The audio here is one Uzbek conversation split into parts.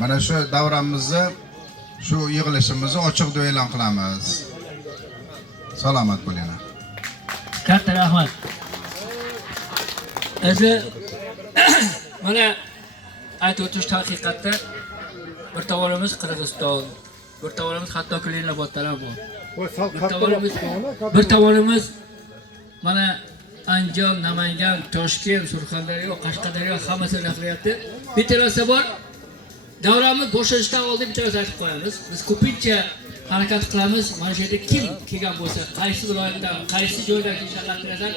Mana shu davramizni, shu yig'ilishimizni ochiq deb e'lon qilamiz. Salomat bo'linglar. Katta rahmat. O'zi mana aytib o'tish haqiqatda bir tomonimiz Qirg'iziston, bir tomonimiz hattoki Lenoboddan bor. Bir tomonimiz mana Andijon, Namangan, Toshkent, Surxondaryo, Qashqadaryo hammasi qilyapti. Bittarasi bor. Davramiz boshlanishdan oldin bittarasi aytib qo'yamiz. Biz ko'pincha harakat qilamiz. Mana shu yerda kim kelgan bo'lsa, qaysi viloyatdan, qaysi joydan shaharlardan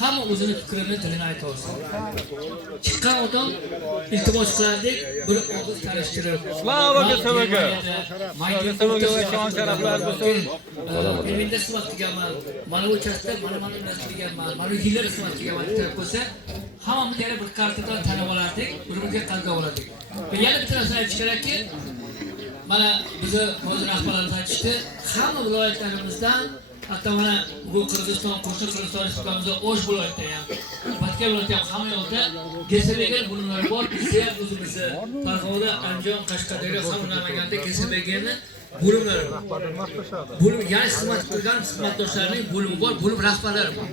hamma o'zining fikrini tilini ayta olsin. Chiqqan odam iltimos qilardik, bir og'iz tanishtirib. Slava Kesavaga. Kesavaga shon sharaflar bo'lsin. Endi xizmat qilganman. Mana bu uchastka, mana qilganman. Mana yillar xizmat qilganman deb qo'ysa, hammamiz yana bir kartadan tanib olardik, bir-biriga qalqa olardik. Va yana bitta narsa aytish kerakki, mana bizni hozir rahbarlarimiz aytishdi, hamma viloyatlarimizdan hatto mana bu Qirg'iziston, qo'shni Qirg'iziston Respublikamizda O'sh viloyatida ham, Batken viloyatida ham hamma yoqda GSBga bo'limlar bor. Bizda ham o'zimizni Farg'ona, Andijon, Qashqadaryo, hamma Namanganda GSBgani bo'limlari bor. Bo'lim, ya'ni xizmat qilgan xizmatdoshlarning bo'limi bor, bo'lim rahbarlari bor.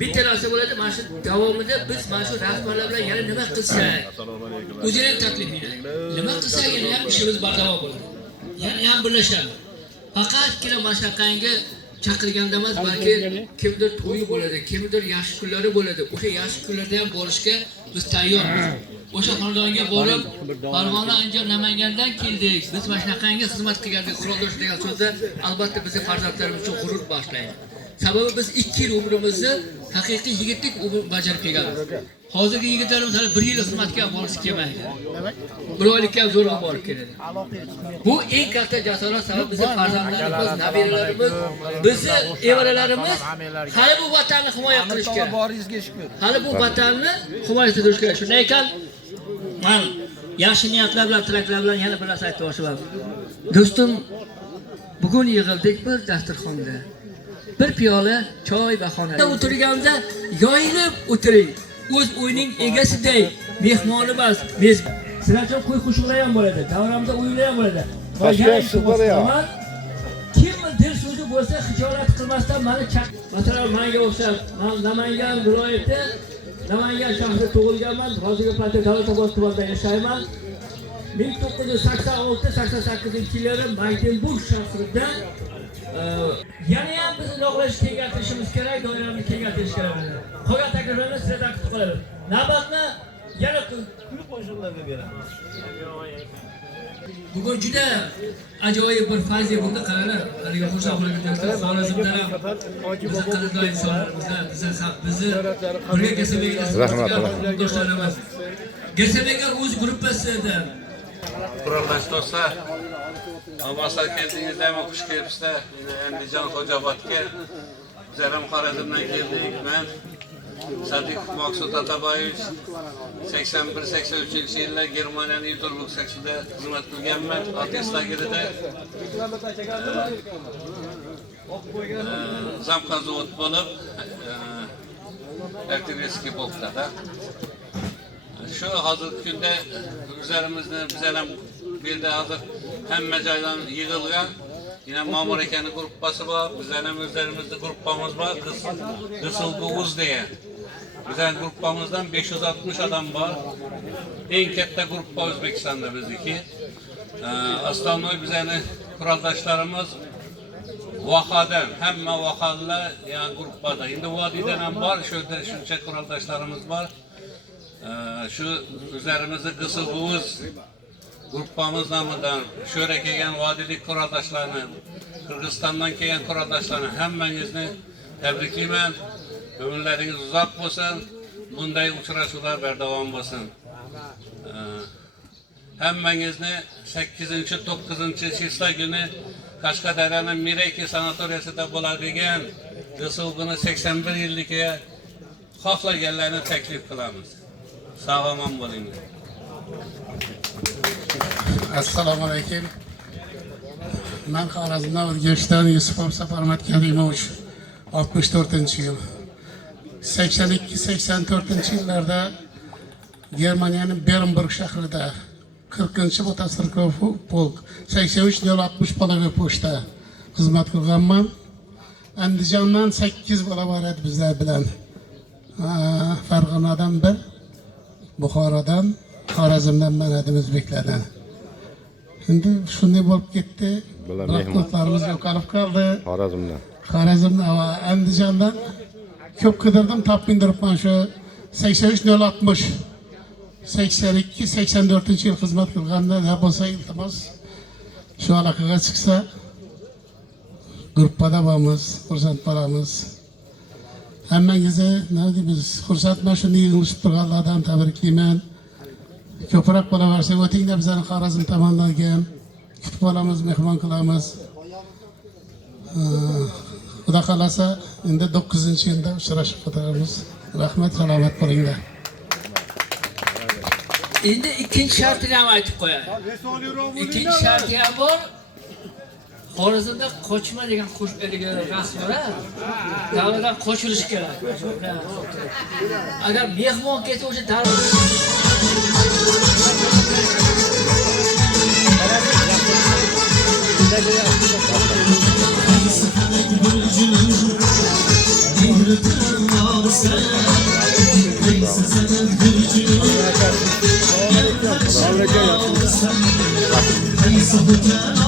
Bitta narsa bo'ladi, mana shu davomida biz mana shu rahbarlar bilan yana nima qilsak, o'zingizning taklifingiz. Nima qilsak yana ham ishimiz bardavom bo'ladi. Yana ham birlashamiz. Faqatgina mashaqanga chaqirganda emas, balki kimdir to'yi bo'ladi, kimdir yaxshi kunlari bo'ladi. O'sha yaxshi kunlarda ham borishga biz tayyormiz. O'sha xonadonga borib, Farg'ona, Andijon, Namangandan keldik. Biz mashaqanga xizmat qilgandik. Quroldosh degan so'zda albatta bizning farzandlarimiz uchun g'urur bag'ishlaydi. Sababi biz 2 yil umrimizni haqiqiy yigitlik umr bajarib kelganmiz. Hozirgi yigitlarimiz hali 1 yil xizmatga borib kelmaydi. 1 oylikka zo'rg'a borib keladi. Bu eng katta jasorat sababi bizning farzandlarimiz, nabiralarimiz, bizning evaralarimiz hali bu vatanni himoya qilish kerak. Hali bu vatanni himoya qilish kerak. Shunday ekan, men yaxshi niyatlar bilan, tilaklar bilan yana bir narsa aytib o'tishim. Do'stim, bugun yig'ildik bir dasturxonda. Bir piyola choy va xonada o'tirganimizda yoyilib o'tiring. O'z o'yining egasiday, mehmoni emas, sizlar uchun qo'y qo'shiqlar ham bo'ladi, davramda o'yinlar ham bo'ladi. Kimni dil so'zi bo'lsa, xijolat qilmasdan meni masalan, menga o'xshab, men Namangan viloyati, Namangan shahrida tug'ilganman, hozirgi paytda Davlatobod tumanida yashayman. 1986-88-yillarda Maydenburg shahrida yana ham biz uloqlashni kengaytirishimiz kerak, doiramizni kengaytirish kerak. Qolgan takliflarni sizlardan kutib qolaman. Navbatni yana kulib qo'shiqlarga beramiz. Bugun juda ajoyib bir fayzli bunda qaranglar. Haliga xursand bo'lganlar Xorazmdan ham bizni qadrdon insonlar, bizni birga GSBga rahmat do'stlarimiz. GSBga o'z gruppasidan Quroldosh do'stlar, Almasar keldingizda ham xush kelibsizlar. Andijon Xo'jaobodga bizlar ham Xorazmdan keldik. Men Sadiq Maqsud Ataboyevich 81-83-yillar Germaniyaning Yevropaksida xizmat qilganman. Otes lagerida zamqan zavod bo'lib, aktivistlik bo'ldi. Shu hozirgi kunda o'zlarimizni bizlar ham bu yerda hozir hamma joydan yig'ilgan. Yine Ma'mur akaning gruppasi bor, bizlar ham o'zlarimizning gruppamiz bor, Qizil degan. Bizning gruppamizdan 560 odam bor. Eng katta gruppa O'zbekistonda bizniki. Aslonoy bizning quroldoshlarimiz Vohadan, hamma vohalar yani gruppada. Endi vodiydan ham bor, shu yerda shuncha quroldoshlarimiz bor. Shu o'zlarimizning Qizil gruppamiz nomidan shu yerga kelgan vodiylik quroldoshlarni, Qirg'izistondan kelgan quroldoshlarni hammangizni tabriklayman. Umrlaringiz uzoq bo'lsin. Bunday uchrashuvlar bardavom bo'lsin. Hammangizni 8-9 kuni Qashqadaryoning Mireyki sanatoriyasida bo'ladigan Qizilguni 81 yilligiga xohlaganlarni taklif qilamiz. Sog'lom bo'linglar. Assalomu alaykum. Men Xorazmdan Urganchdan Yusufov Safarmat Karimovich 64-yil. 82-84-yillarda Germaniyanın Bernburg shahrida 40-chi mototsiklov polk 83-060 palaga pochta xizmat qilganman. Andijondan 8 bola bor edi bizlar bilan. Farg'onadan 1, Buxorodan, Xorazmdan men edim o'zbeklardan. Endi shunday bo'lib ketdi. Rahmatlarimiz yo'qolib qoldi. Xorazmdan va Andijondan ko'p qidirdim, topib indiribman shu 83-060 82-84 yil xizmat qilganda ne bo'lsa iltimos shu aloqaga chiqsa gruppada bormiz, xursand bo'lamiz. Hammangizga nima biz xursandman, shuni yig'ilishib turganlardan tabriklayman. Ko'proq bo'laversa o'tinglar bizlarni Xorazm tomonlarga ham kutib olamiz, mehmon qilamiz. Xudo xolasa endi 9-yilda uchrashib qo'yamiz. Rahmat, salomat bo'linglar. Endi ikkinchi shartini ham aytib qo'yay. İkinci sharti ham bor. Xorazmda qochma degan qo'shmaga rasm bor. Davlatdan qochirish kerak. Agar mehmon kelsa o'sha davlat Sen